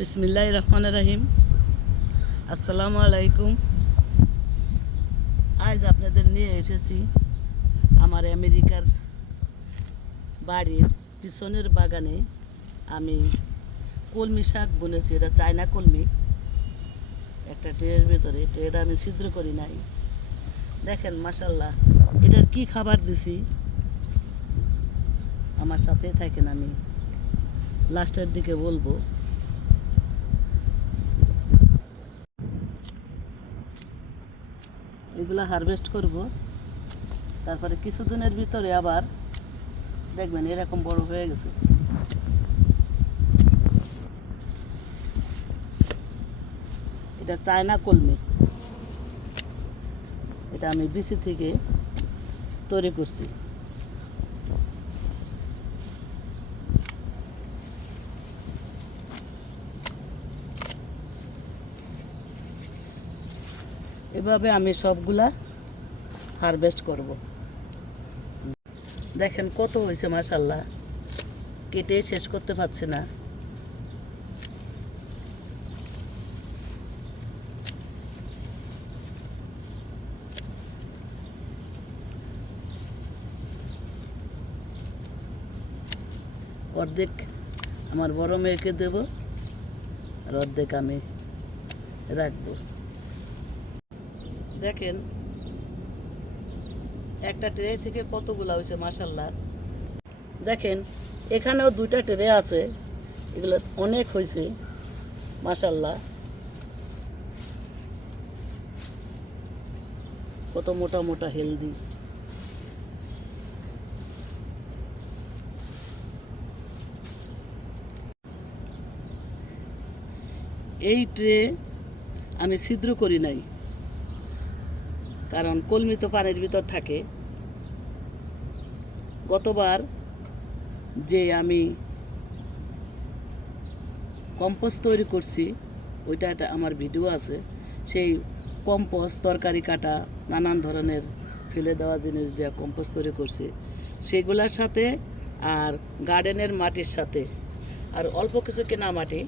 বিসমিল্লাহির রহমানির রহিম। আসসালামু আলাইকুম। আজ আপনাদের নিয়ে এসেছি আমার আমেরিকার বাড়ির পিছনের বাগানে আমি কলমি শাক বুনেছি। এটা চায়না কলমি, একটা ট্রের ভেতরে। ট্রেটা আমি ছিদ্র করি নাই। দেখেন মাশাল্লাহ, এটার কি খাবার দিছি। আমার সাথেই থাকেন, আমি লাস্টের দিকে বলবো। এগুলো হারভেস্ট করব, তারপরে কিছুদিনের ভিতরে আবার দেখবেন এরকম বড় হয়ে গেছে। এটা চায়না কলমি, এটা আমি বিচি থেকে তৈরি করছি। এভাবে আমি সবগুলা হারভেস্ট করব। দেখেন কত হয়েছে মাশাল্লাহ, কেটে শেষ করতে পারছি না। অর্ধেক আমার বড় মেয়েকে দেব, আর অর্ধেক আমি রাখবো। দেখেন একটা ট্রে থেকে কতগুলো হয়েছে মাশাল্লাহ। দেখেন এখানেও দুইটা ট্রে আছে, এগুলো অনেক হয়েছে মাশাল্লাহ। কত মোটা মোটা হেলদি। এই ট্রে আমি ছিদ্র করি নাই, কারণ কলমি তো পানির ভিতর থাকে। গতবার যে আমি কম্পোস্ট তৈরি করছি, ওইটা একটা আমার ভিডিও আছে। সেই কম্পোস্ট, তরকারি কাটা, নানান ধরনের ফেলে দেওয়া জিনিস দিয়ে কম্পোস্ট তৈরি করছি, সেগুলোর সাথে আর গার্ডেনের মাটির সাথে আর অল্প কিছু কেনা মাটি